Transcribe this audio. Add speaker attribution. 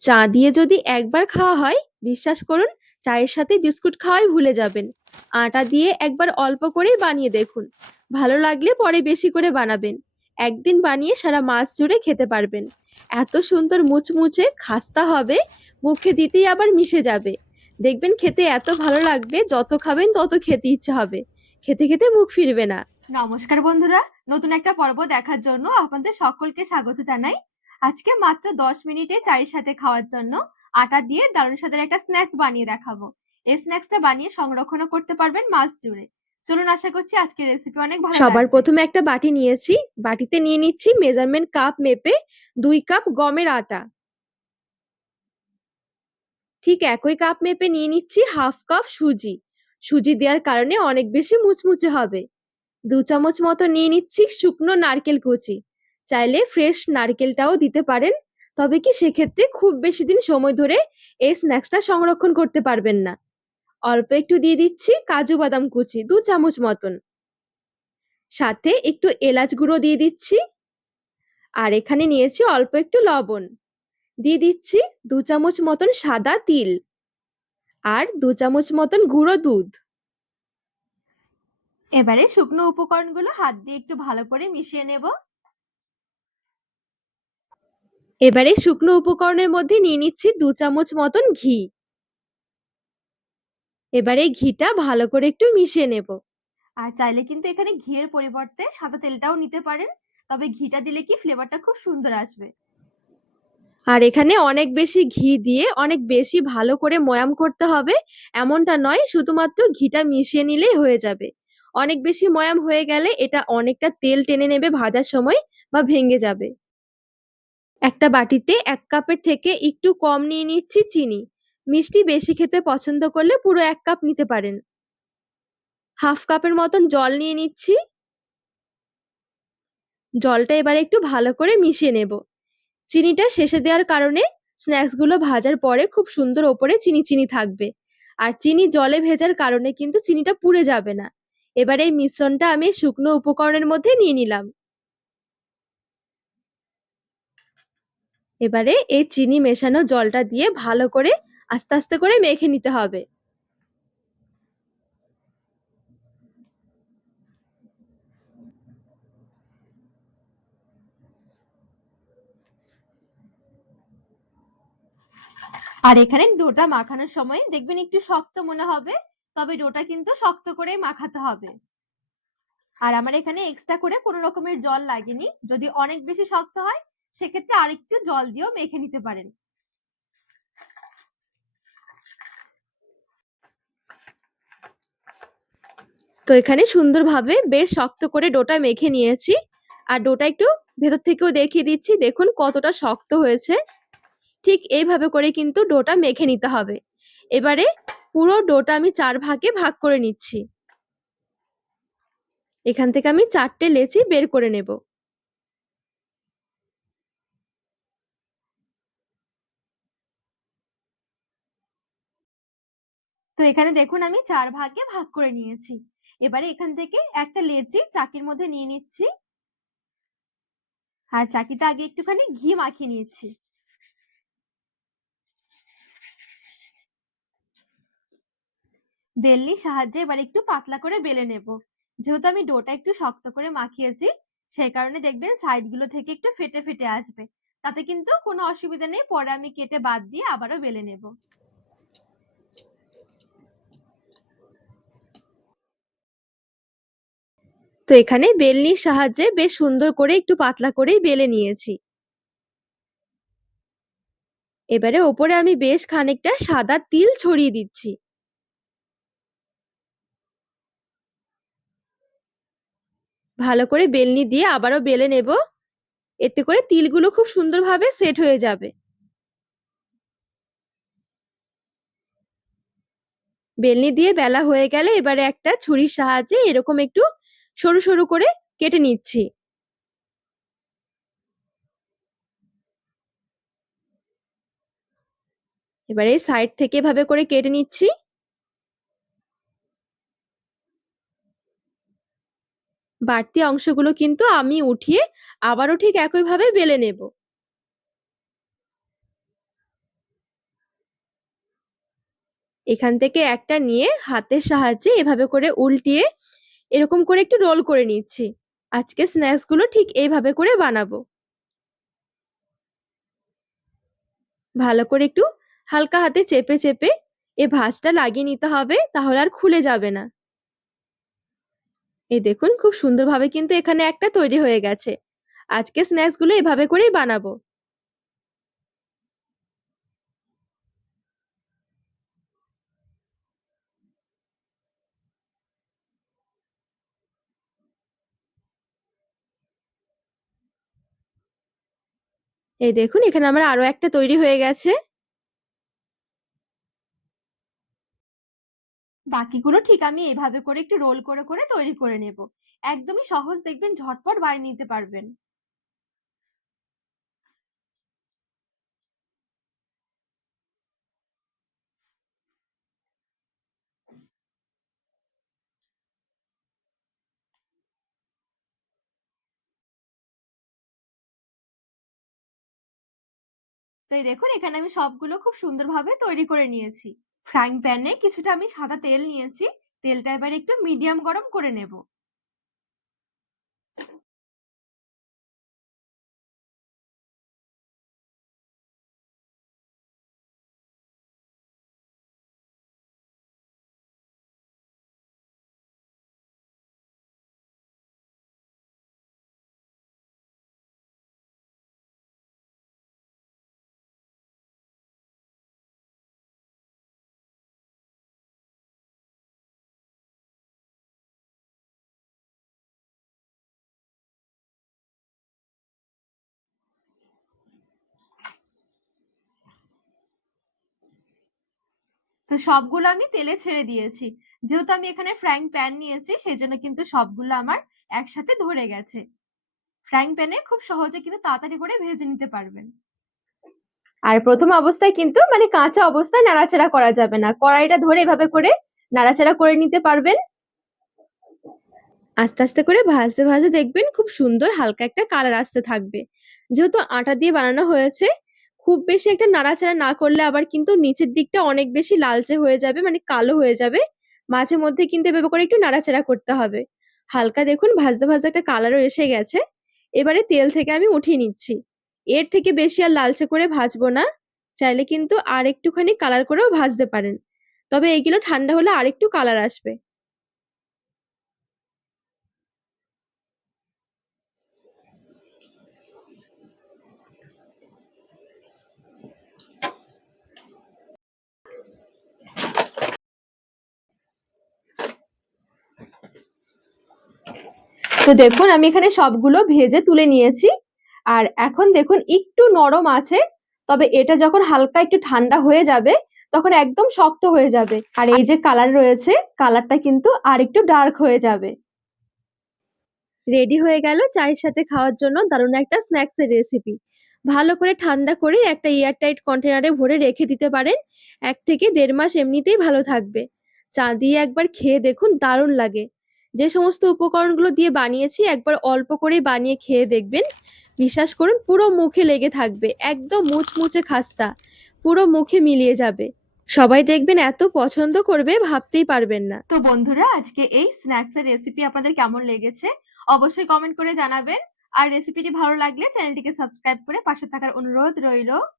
Speaker 1: চা দিয়ে যদি একবার খাওয়া হয়, বিশ্বাস করুন, চায়ের সাথে বিস্কুট খাওয়াই ভুলে যাবেন। আটা দিয়ে একবার অল্প করেই বানিয়ে দেখুন। ভালো লাগলে পরে বেশি করে বানাবেন। একদিন বানিয়ে সারা মাস জুড়ে খেতে পারবেন। এত সুন্দর মুচমুচে খাস্তা হবে, মুখে দিতেই আবার মিশে যাবে। দেখবেন খেতে এত ভালো লাগবে, যত খাবেন তত খেতে ইচ্ছে হবে। খেতে খেতে মুখ ফিরবে না।
Speaker 2: নমস্কার বন্ধুরা, নতুন একটা পর্ব দেখার জন্য আপনাদের সকলকে স্বাগত জানাই। আজকে মাত্র দশ মিনিটে চায়ের সাথে খাওয়ার জন্য আটা দিয়ে দারুণ স্বাদের একটা স্ন্যাক্স বানিয়ে দেখাবো। এই স্ন্যাক্সটা বানিয়ে সংরক্ষণও করতে পারবেন মাস জুড়ে। চলুন আশা করছি আজকের রেসিপি অনেক ভালো
Speaker 1: সবার প্রথমে একটা বাটি নিয়েছি। বাটিতে নিয়ে নিচ্ছি মেজারমেন্ট কাপ মেপে দুই কাপ গমের আটা। ঠিক একই কাপ মেপে নিয়ে নিচ্ছি হাফ কাপ সুজি। সুজি দেওয়ার কারণে অনেক বেশি মুচমুচে হবে। দু চামচ মতো নিয়ে নিচ্ছি শুকনো নারকেল কুচি। চাইলে ফ্রেশ নারকেলটাও দিতে পারেন। তবে কি সেক্ষেত্রে খুব বেশি দিন সময় ধরে এই স্ন্যাক্সটা সংরক্ষণ করতে পারবেন না। অল্প একটু দিয়ে দিচ্ছি কাজু বাদাম কুচি, দু চামচ মতন। সাথে একটু এলাচ গুঁড়ো দিয়ে দিচ্ছি। আর এখানে নিয়েছি অল্প একটু লবণ। দিয়ে দিচ্ছি দু চামচ মতন সাদা তিল। আর দু চামচ মতন গুঁড়ো দুধ।
Speaker 2: এবারে শুকনো উপকরণগুলো হাত দিয়ে একটু ভালো করে মিশিয়ে নেব।
Speaker 1: এবারে শুকনো উপকরণের মধ্যে নিয়ে নিচ্ছি দু চামচ মতন ঘি। এবারে ঘিটা ভালো করে একটু মিশিয়ে নেব।
Speaker 2: আর চাইলে কিন্তু এখানে ঘিয়ের পরিবর্তে সাদা তেলটাও নিতে পারেন তবে ঘিটা দিলে কি ফ্লেভারটা খুব সুন্দর আসবে।
Speaker 1: আর এখানে অনেক বেশি ঘি দিয়ে অনেক বেশি ভালো করে ময়াম করতে হবে এমনটা নয় শুধুমাত্র ঘিটা মিশিয়ে নিলেই হয়ে যাবে। অনেক বেশি ময়াম হয়ে গেলে এটা অনেকটা তেল টেনে নেবে ভাজার সময় বা ভেঙে যাবে। একটা বাটিতে এক কাপের থেকে একটু কম নিয়ে নিচ্ছি চিনি। মিষ্টি বেশি খেতে পছন্দ করলে পুরো এক কাপ নিতে পারেন। হাফ কাপের মতন জল নিয়ে নিচ্ছি। জলটা এবারে একটু ভালো করে মিশিয়ে নেব। চিনিটা শেষে দেওয়ার কারণে স্ন্যাক্সগুলো ভাজার পরে খুব সুন্দর ওপরে চিনি চিনি থাকবে। আর চিনি জলে ভেজার কারণে কিন্তু চিনিটা পুড়ে যাবে না। এবার এই মিশ্রণটা আমি শুকনো উপকরণের মধ্যে নিয়ে নিলাম। এবারে এই চিনি মেশানো জলটা দিয়ে ভালো করে আস্তে আস্তে করে মেখে নিতে হবে।
Speaker 2: আর এখানে ডোটা মাখানোর সময় দেখবেন একটু শক্ত মনে হবে, তবে ডোটা কিন্তু শক্ত করে মাখাতে হবে। আর আমার এখানে এক্সট্রা করে কোনো রকমের জল লাগেনি, যদি অনেক বেশি শক্ত হয় সেক্ষেত্রে আরেকটু জল দিয়েও মেখে নিতে পারেন।
Speaker 1: তো এখানে সুন্দরভাবে বেশ শক্ত করে ডোটা মেখে নিয়েছি। আর ডোটা একটু ভেতর থেকেও দেখিয়ে দিচ্ছি। দেখুন কতটা শক্ত হয়েছে। ঠিক এইভাবে করে কিন্তু ডোটা মেখে নিতে হবে। এবারে পুরো ডোটা আমি চার ভাগে ভাগ করে নিচ্ছি। এখান থেকে আমি চারটে লেচি বের করে নেব।
Speaker 2: এখানে দেখুন আমি চার ভাগে ভাগ করে নিয়েছি। এবারে এখান থেকে একটা লেচি চাকির মধ্যে নিয়ে নিচ্ছি। আর চাকিতে আগে একটুখানি ঘি মাখিয়ে নিচ্ছি। বেলনির সাহায্যে এবার একটু পাতলা করে বেলে নেব। যেহেতু আমি ডোটা একটু শক্ত করে মাখিয়েছি, সেই কারণে দেখবেন সাইডগুলো থেকে একটু ফেটে ফেটে আসবে। তাতে কিন্তু কোনো অসুবিধা নেই, পরে আমি কেটে বাদ দিয়ে আবারও বেলে নেব।
Speaker 1: তো এখানে বেলনির সাহায্যে বেশ সুন্দর করে একটু পাতলা করেই বেলে নিয়েছি। এবারে ওপরে আমি বেশ খানিকটা সাদা তিল ছড়িয়ে দিচ্ছি। ভালো করে বেলনি দিয়ে আবারও বেলে নেব। এতে করে তিলগুলো খুব সুন্দরভাবে সেট হয়ে যাবে। বেলনি দিয়ে বেলা হয়ে গেলে এবারে একটা ছুরির সাহায্যে এরকম একটু সরু সরু করে কেটে নিচ্ছি। এবারে সাইড থেকে এভাবে করে কেটে নিচ্ছি। বাড়তি অংশগুলো কিন্তু আমি উঠিয়ে আবারও ঠিক একইভাবে বেলে নেব। এখান থেকে একটা নিয়ে হাতের সাহায্যে এভাবে করে উল্টিয়ে এরকম করে একটু রোল করে নিচ্ছি। আজকে স্ন্যাক্সগুলো ঠিক এইভাবে করে বানাবো। ভালো করে একটু হালকা হাতে চেপে চেপে এ ভাঁজটা লাগিয়ে নিতে হবে, তাহলে আর খুলে যাবে না। এই দেখুন, খুব সুন্দরভাবে কিন্তু এখানে একটা তৈরি হয়ে গেছে। আজকে স্ন্যাক্সগুলো এভাবে করেই বানাবো। এই দেখুন, এখানে আমার আরও একটা তৈরি হয়ে গেছে।
Speaker 2: বাকিগুলো ঠিক আমি এভাবে করে একটু রোল করে করে তৈরি করে নেব। একদমই সহজ, দেখবেন ঝটপট বানিয়ে নিতে পারবেন। তো এই দেখুন, এখানে আমি সবগুলো খুব সুন্দরভাবে তৈরি করে নিয়েছি। ফ্রাইং প্যানে কিছুটা আমি সাদা তেল নিয়েছি। তেলটা এবার একটু মিডিয়াম গরম করে নেব। তো সবগুলো আমি তেলে ছেড়ে দিয়েছি। যেহেতু আমি এখানে ফ্রাইং প্যান নিয়েছি, সেই জন্য কিন্তু সবগুলো আমার একসাথে ধরে গেছে। ফ্রাইং প্যানে খুব সহজে কিন্তু তাড়াতাড়ি করে ভেজে নিতে পারবেন।
Speaker 1: আর প্রথম অবস্থায় কিন্তু মানে কাঁচা অবস্থায় নাড়াচাড়া করা যাবে না। কড়াইটা ধরে এভাবে করে নাড়াচাড়া করে নিতে পারবেন। আস্তে আস্তে করে ভাজতে ভাজতে দেখবেন খুব সুন্দর হালকা একটা কালার আসতে থাকবে। যেহেতু আটা দিয়ে বানানো হয়েছে খুব বেশি একটা নাড়াচাড়া না করলে আবার কিন্তু নিচের দিকটা অনেক বেশি লালচে হয়ে যাবে মানে কালো হয়ে যাবে। মাঝে মধ্যে কিন্তু এভাবে করে একটু নাড়াচাড়া করতে হবে। হালকা দেখুন, ভাজতে ভাজতে একটা কালারও এসে গেছে। এবারে তেল থেকে আমি উঠিয়ে নিচ্ছি। এর থেকে বেশি আর লালচে করে ভাজবো না। চাইলে কিন্তু আর একটুখানি কালার করেও ভাজতে পারেন। তবে এগুলো ঠান্ডা হলে আর একটু কালার আসবে। তো দেখুন, আমি এখানে সবগুলো ভেজে তুলে নিয়েছি। আর এখন দেখুন, একটু নরম আছে, তবে এটা যখন হালকা একটু ঠান্ডা হয়ে যাবে, তখন একদম শক্ত হয়ে যাবে। আর এই যে কালার রয়েছে, কালারটা কিন্তু আর একটু ডার্ক হয়ে যাবে। রেডি হয়ে গেল চায়ের সাথে খাওয়ার জন্য দারুণ একটা স্ন্যাক্স এর রেসিপি। ভালো করে ঠান্ডা করে একটা এয়ারটাইট কন্টেনারে ভরে রেখে দিতে পারেন। এক থেকে দেড় মাস এমনিতেই ভালো থাকবে। চা দিয়ে একবার খেয়ে দেখুন দারুণ লাগে। যে সমস্ত উপকরণগুলো দিয়ে বানিয়েছি, একবার অল্প করেই বানিয়ে খেয়ে দেখবেন। বিশ্বাস করুন, পুরো মুখে লেগে থাকবে, একদম মুচমুচে খাস্তা, পুরো মুখে মিলিয়ে যাবে। সবাই দেখবেন এত পছন্দ করবে, ভাবতেই পারবেন না।
Speaker 2: তো বন্ধুরা, আজকে এই স্ন্যাক্স এর রেসিপি আপনাদের কেমন লেগেছে? অবশ্যই কমেন্ট করে জানাবেন। আর রেসিপিটি ভালো লাগলে চ্যানেলটিকে সাবস্ক্রাইব করে পাশে থাকার অনুরোধ রইল।